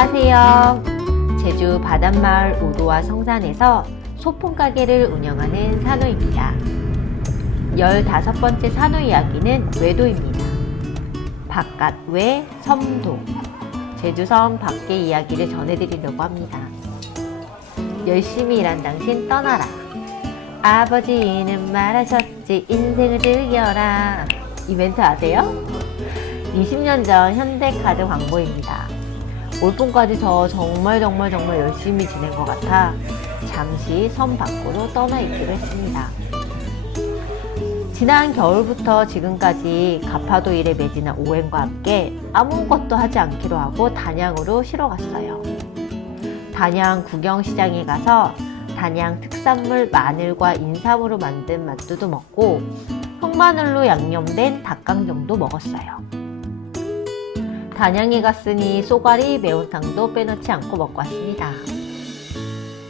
안녕하세요. 제주 바닷마을 우도와 성산에서 소품가게를 운영하는 산호입니다. 15번째 산호 이야기는 외도입니다. 바깥 외 섬도, 제주섬 밖의 이야기를 전해드리려고 합니다. 열심히 일한 당신 떠나라. 아버지는 말하셨지 인생을 즐겨라. 이 멘트 아세요? 20년 전 현대카드 광고입니다. 올 봄까지 저 정말 열심히 지낸 것 같아 잠시 섬 밖으로 떠나 있기로 했습니다. 지난 겨울부터 지금까지 가파도 일에 매진한 오행과 함께 아무것도 하지 않기로 하고 단양으로 쉬러 갔어요. 단양 구경시장에 가서 단양 특산물 마늘과 인삼으로 만든 만두도 먹고 흑마늘로 양념된 닭강정도 먹었어요. 단양에 갔으니 쏘가리 매운탕도 빼놓지 않고 먹고 왔습니다.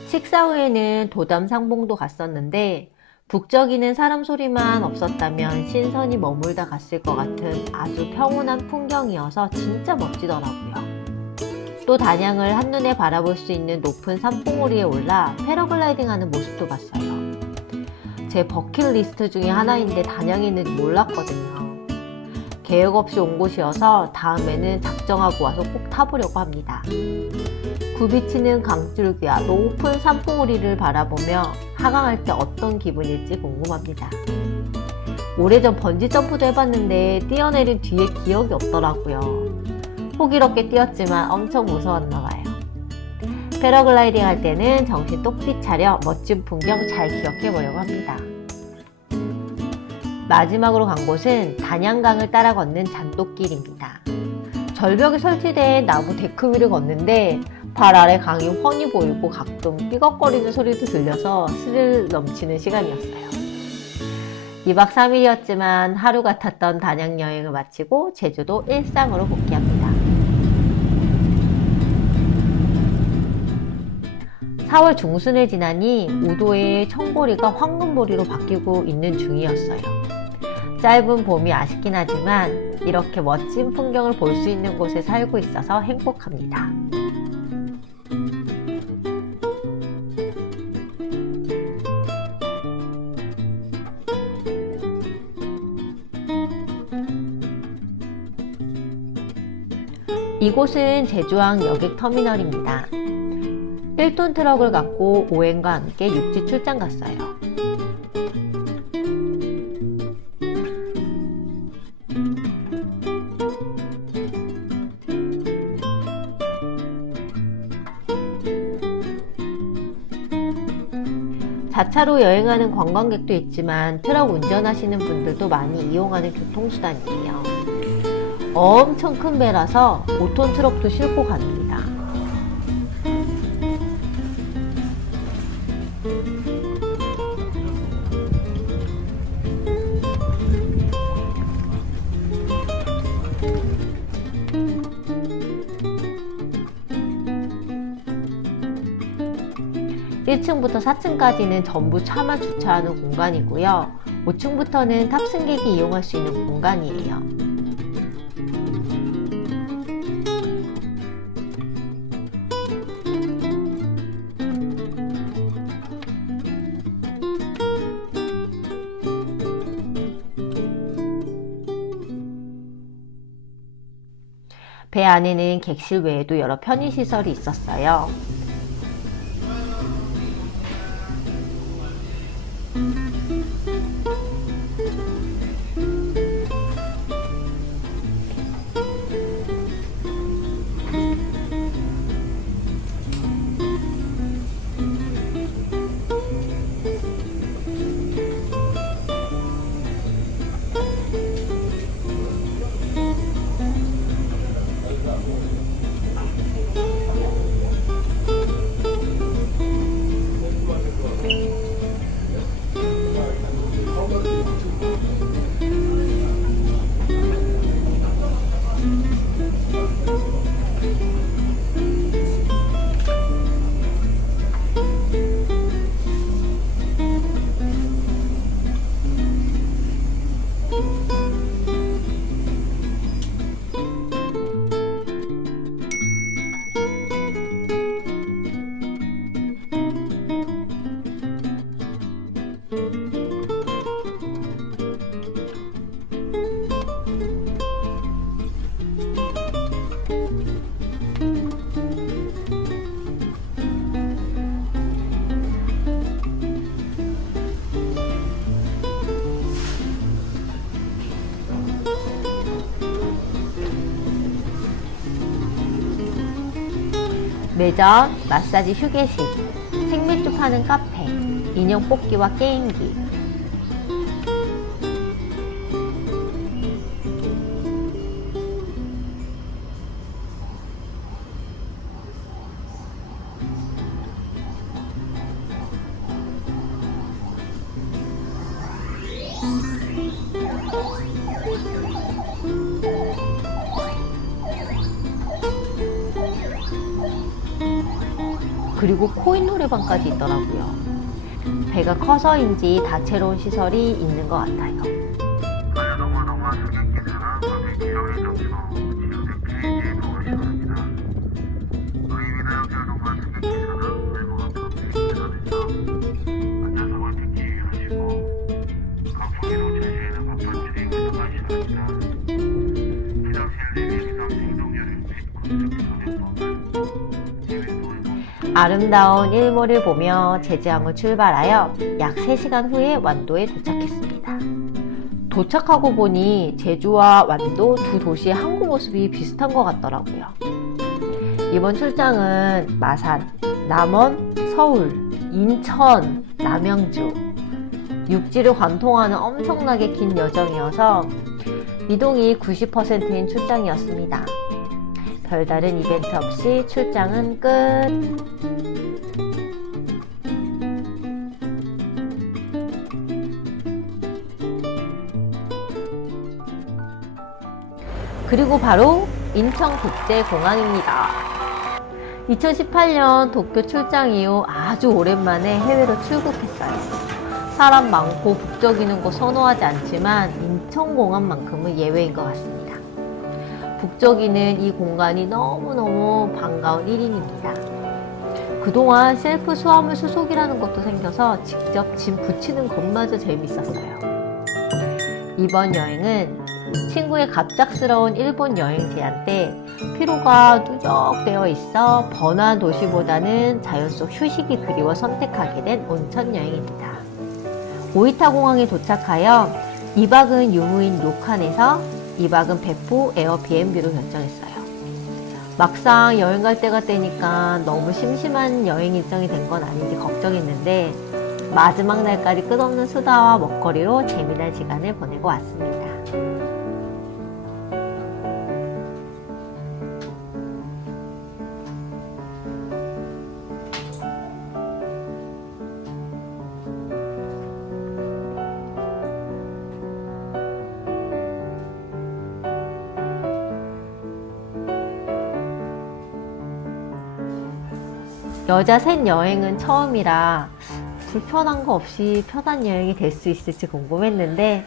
식사 후에는 도담 상봉도 갔었는데 북적이는 사람 소리만 없었다면 신선히 머물다 갔을 것 같은 아주 평온한 풍경이어서 진짜 멋지더라고요. 또 단양을 한눈에 바라볼 수 있는 높은 산봉우리에 올라 패러글라이딩 하는 모습도 봤어요. 제 버킷리스트 중에 하나인데 단양에 있는지 몰랐거든요. 계획 없이 온 곳이어서 다음에는 작정하고 와서 꼭 타보려고 합니다. 굽이치는 강줄기와 높은 산봉우리를 바라보며 하강할 때 어떤 기분일지 궁금합니다. 오래전 번지점프도 해봤는데 뛰어내린 뒤에 기억이 없더라고요. 호기롭게 뛰었지만 엄청 무서웠나봐요. 패러글라이딩 할 때는 정신 똑띠 차려 멋진 풍경 잘 기억해보려고 합니다. 마지막으로 간 곳은 단양강을 따라 걷는 잔돗길입니다. 절벽에 설치된 나무 데크 위를 걷는데 발 아래 강이 훤히 보이고 가끔 삐걱거리는 소리도 들려서 스릴 넘치는 시간이었어요. 2박 3일이었지만 하루 같았던 단양 여행을 마치고 제주도 일상으로 복귀합니다. 4월 중순을 지나니 우도의 청보리가 황금보리로 바뀌고 있는 중이었어요. 짧은 봄이 아쉽긴 하지만 이렇게 멋진 풍경을 볼 수 있는 곳에 살고 있어서 행복합니다. 이곳은 제주항 여객터미널입니다. 1톤 트럭을 갖고 오행과 함께 육지 출장 갔어요. 자차로 여행하는 관광객도 있지만 트럭 운전하시는 분들도 많이 이용하는 교통수단이에요. 엄청 큰 배라서 5톤 트럭도 싣고 갑니다. (1층부터) 4층까지는 전부 차만 주차하는 공간이고요. 5층부터는 탑승객이 이용할 수 있는 공간이에요. 배 안에는 객실 외에도 여러 편의시설이 있었어요. 매점, 마사지 휴게실, 생맥주 파는 카페, 인형 뽑기와 게임기. 그리고 코인 노래방까지 있더라고요. 배가 커서인지 다채로운 시설이 있는 것 같아요. 가야동화동화 승객기사는 거기 지정이 점수 지정된 페이지에 들어가시기 바랍니다. 의미다역야동화 승객기사는 외부 앞으로 페이지에서 안전상을 백지하시고 강풍기로 제시에는 갑판지대 가져가시기 바랍니다. 해당 세율 기상 행동여행 및 콘셉트 소개법은 아름다운 일몰을 보며 제주항을 출발하여 약 3시간 후에 완도에 도착했습니다. 도착하고 보니 제주와 완도 두 도시의 항구 모습이 비슷한 것 같더라고요. 이번 출장은 마산, 남원, 서울, 인천, 남양주, 육지를 관통하는 엄청나게 긴 여정이어서 이동이 90%인 출장이었습니다. 별다른 이벤트 없이 출장은 끝. 그리고 바로 인천국제공항입니다. 2018년 도쿄 출장 이후 아주 오랜만에 해외로 출국했어요. 사람 많고 북적이는 곳 선호하지 않지만 인천공항만큼은 예외인 것 같습니다. 북적이는 이 공간이 너무너무 반가운 일인입니다. 그동안 셀프 수화물 수속이라는 것도 생겨서 직접 짐 붙이는 것마저 재밌었어요. 이번 여행은 친구의 갑작스러운 일본 여행 제안 때 피로가 누적되어 있어 번화한 도시보다는 자연 속 휴식이 그리워 선택하게 된 온천 여행입니다. 오이타 공항에 도착하여 2박은 유무인 료칸에서 2박은 베푸 에어비앤비로 결정했어요. 막상 여행 갈 때가 되니까 너무 심심한 여행 일정이 된 건 아닌지 걱정했는데 마지막 날까지 끝없는 수다와 먹거리로 재미난 시간을 보내고 왔습니다. 여자 셋 여행은 처음이라 불편한 거 없이 편한 여행이 될 수 있을지 궁금했는데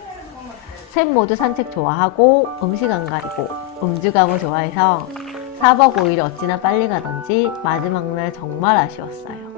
셋 모두 산책 좋아하고 음식 안 가리고 음주감을 좋아해서 4박 5일이 어찌나 빨리 가던지 마지막 날 정말 아쉬웠어요.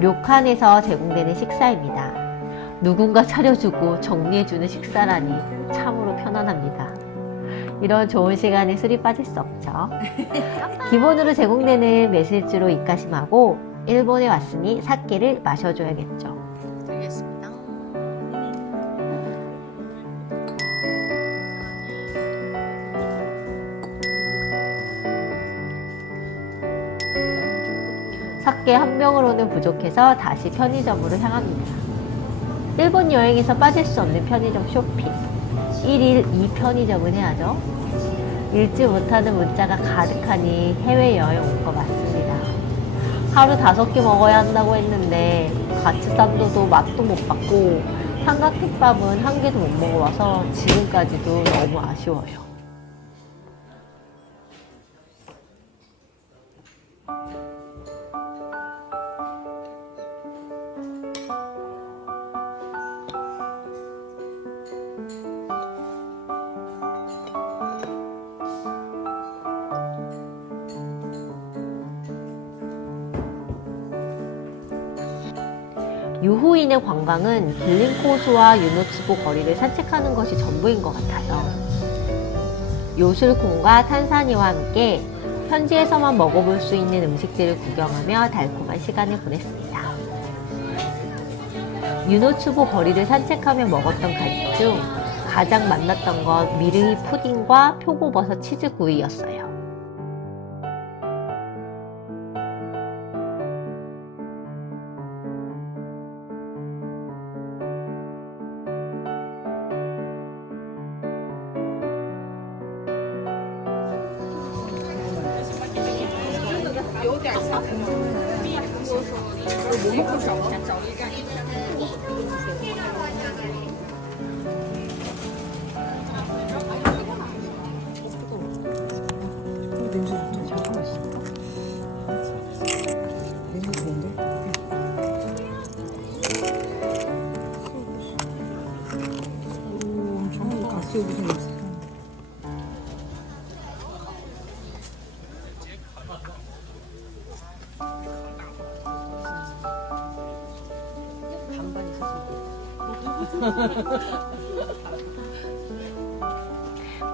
료칸에서 제공되는 식사입니다. 누군가 차려주고 정리해주는 식사라니 참으로 편안합니다. 이런 좋은 시간에 술이 빠질 수 없죠. 기본으로 제공되는 매실주로 입가심하고 일본에 왔으니 사케를 마셔줘야겠죠. 알겠습니다. 사케 한 병으로는 부족해서 다시 편의점으로 향합니다. 일본 여행에서 빠질 수 없는 편의점 쇼핑. 1일 2편의점은 해야죠. 읽지 못하는 문자가 가득하니 해외여행 온 거 맞습니다. 하루 5끼 먹어야 한다고 했는데 가츠산도도 맛도 못 봤고 삼각김밥은 한 개도 못 먹어봐서 지금까지도 너무 아쉬워요. 유후인의 관광은 길림코수와 유노츠보 거리를 산책하는 것이 전부인 것 같아요. 요술콩과 탄산이와 함께 현지에서만 먹어볼 수 있는 음식들을 구경하며 달콤한 시간을 보냈습니다. 유노츠보 거리를 산책하며 먹었던 간식 중 가장 맛났던 건 미르히 푸딩과 표고버섯 치즈구이였어요.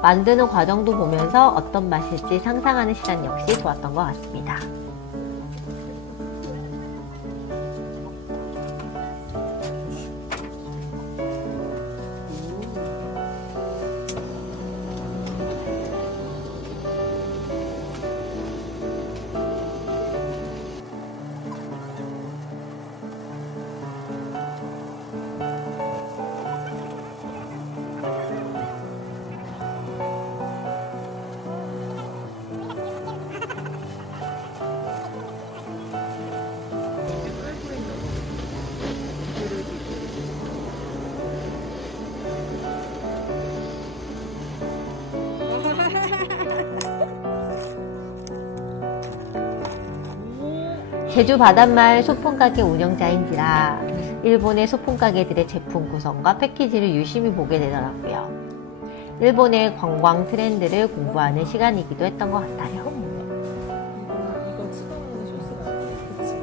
만드는 과정도 보면서 어떤 맛일지 상상하는 시간 역시 좋았던 것 같습니다. 제주 바닷마을 소품가게 운영자인지라 일본의 소품가게들의 제품 구성과 패키지를 유심히 보게 되더라고요. 일본의 관광 트렌드를 공부하는 시간이기도 했던 것 같아요. 이거 찍어놓는 소스가 그치?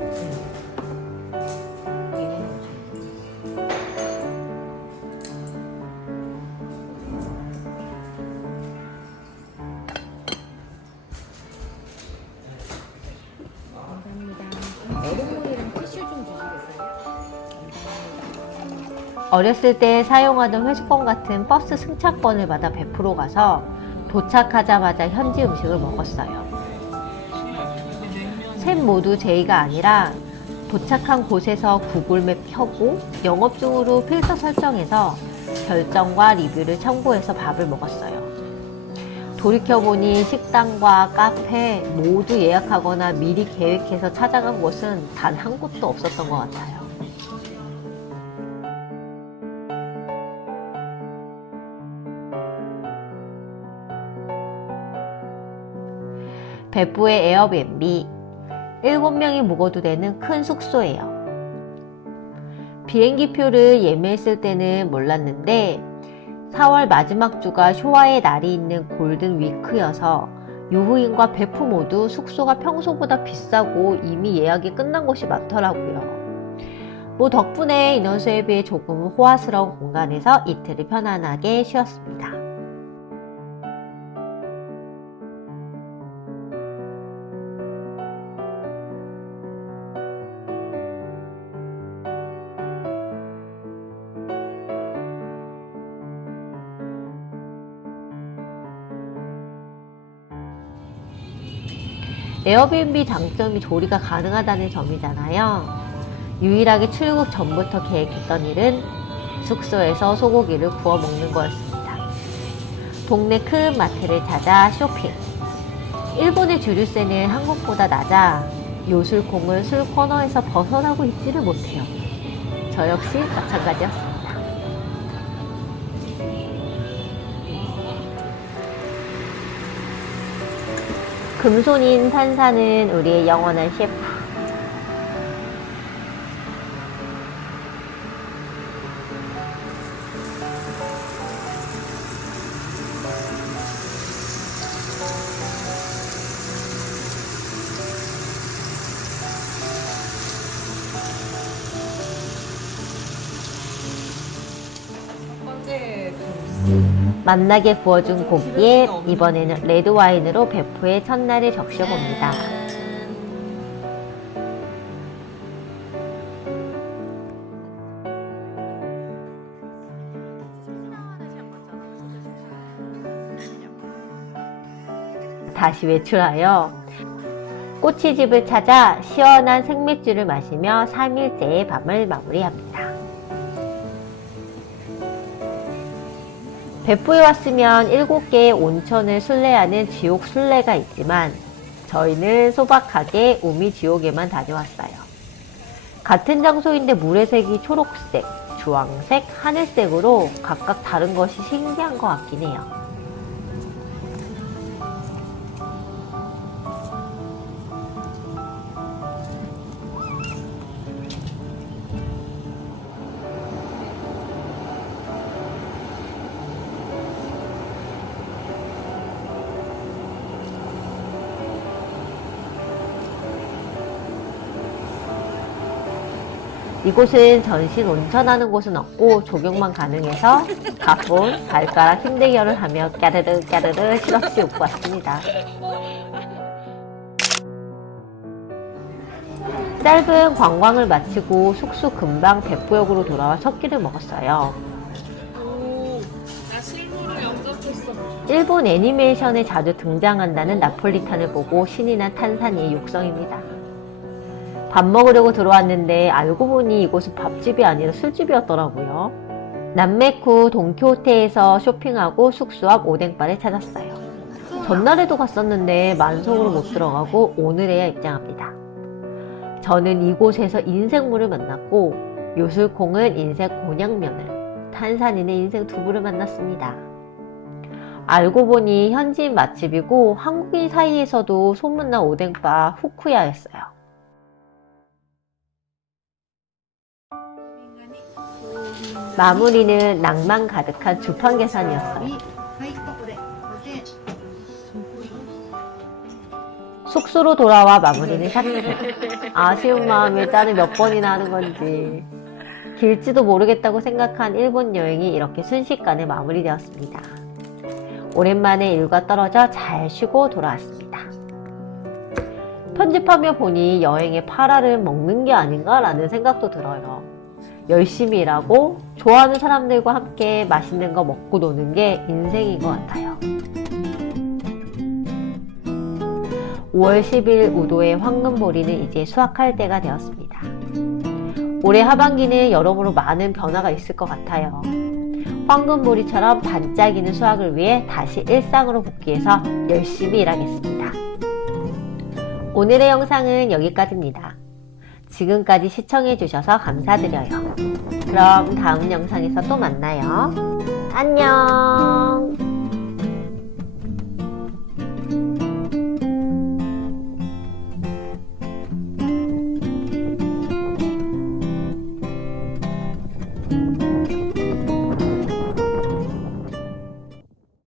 얼음물이랑 티슈 좀 주시겠어요? 어렸을 때 사용하던 회수권 같은 버스 승차권을 받아 베프로 가서 도착하자마자 현지 음식을 먹었어요. 셋 모두 제의가 아니라 도착한 곳에서 구글맵 켜고 영업 중으로 필터 설정해서 결정과 리뷰를 참고해서 밥을 먹었어요. 돌이켜보니 식당과 카페 모두 예약하거나 미리 계획해서 찾아간 곳은 단 한 곳도 없었던 것 같아요. 베프의 에어비앤비 7명이 묵어도 되는 큰 숙소예요. 비행기표를 예매했을 때는 몰랐는데 4월 마지막 주가 쇼와의 날이 있는 골든 위크여서 유후인과 베프 모두 숙소가 평소보다 비싸고 이미 예약이 끝난 곳이 많더라고요. 뭐 덕분에 인원수에 비해 조금 호화스러운 공간에서 이틀을 편안하게 쉬었습니다. 에어비앤비 장점이 조리가 가능하다는 점이잖아요. 유일하게 출국 전부터 계획했던 일은 숙소에서 소고기를 구워 먹는 거였습니다. 동네 큰 마트를 찾아 쇼핑. 일본의 주류세는 한국보다 낮아 요술콩을 술 코너에서 벗어나고 있지를 못해요. 저 역시 마찬가지였습니다. 금손인 탄산은 우리의 영원한 셰프. 맛나게 구워준 고기에 이번에는 레드와인으로 배포의 첫날을 적셔봅니다. 다시 외출하여 꼬치집을 찾아 시원한 생맥주를 마시며 3일째의 밤을 마무리합니다. 배포에 왔으면 7개의 온천을 순례하는 지옥 순례가 있지만 저희는 소박하게 우미지옥에만 다녀왔어요. 같은 장소인데 물의 색이 초록색, 주황색, 하늘색으로 각각 다른 것이 신기한 것 같긴 해요. 이곳은 전신 온천하는 곳은 없고 조경만 가능해서 가뿐 발가락 힘대결을 하며 까르르 까르르 실없이 웃고 왔습니다. 짧은 관광을 마치고 숙소 근방 배포역으로 돌아와 첫 끼를 먹었어요. 오, 나 실물을 영접했어. 일본 애니메이션에 자주 등장한다는 나폴리탄을 보고 신이 난 탄산이의 육성입니다. 밥 먹으려고 들어왔는데 알고 보니 이곳은 밥집이 아니라 술집이었더라고요. 남메쿠 돈키호테에서 쇼핑하고 숙소 앞 오뎅바를 찾았어요. 전날에도 갔었는데 만석으로 못 들어가고 오늘에야 입장합니다. 저는 이곳에서 인생물을 만났고 요술콩은 인생 곤약면을, 탄산이는 인생 두부를 만났습니다. 알고 보니 현지인 맛집이고 한국인 사이에서도 소문난 오뎅바 후쿠야였어요. 마무리는 낭만 가득한 주판 계산이었어요. 숙소로 돌아와 마무리는 샤크. 아쉬운 마음에 짠을 몇 번이나 하는 건지. 길지도 모르겠다고 생각한 일본 여행이 이렇게 순식간에 마무리되었습니다. 오랜만에 일과 떨어져 잘 쉬고 돌아왔습니다. 편집하며 보니 여행의 8알은 먹는 게 아닌가라는 생각도 들어요. 열심히 일하고 좋아하는 사람들과 함께 맛있는 거 먹고 노는 게 인생인 것 같아요. 5월 10일 우도의 황금보리는 이제 수확할 때가 되었습니다. 올해 하반기는 여러모로 많은 변화가 있을 것 같아요. 황금보리처럼 반짝이는 수확을 위해 다시 일상으로 복귀해서 열심히 일하겠습니다. 오늘의 영상은 여기까지입니다. 지금까지 시청해주셔서 감사드려요. 그럼 다음 영상에서 또 만나요. 안녕!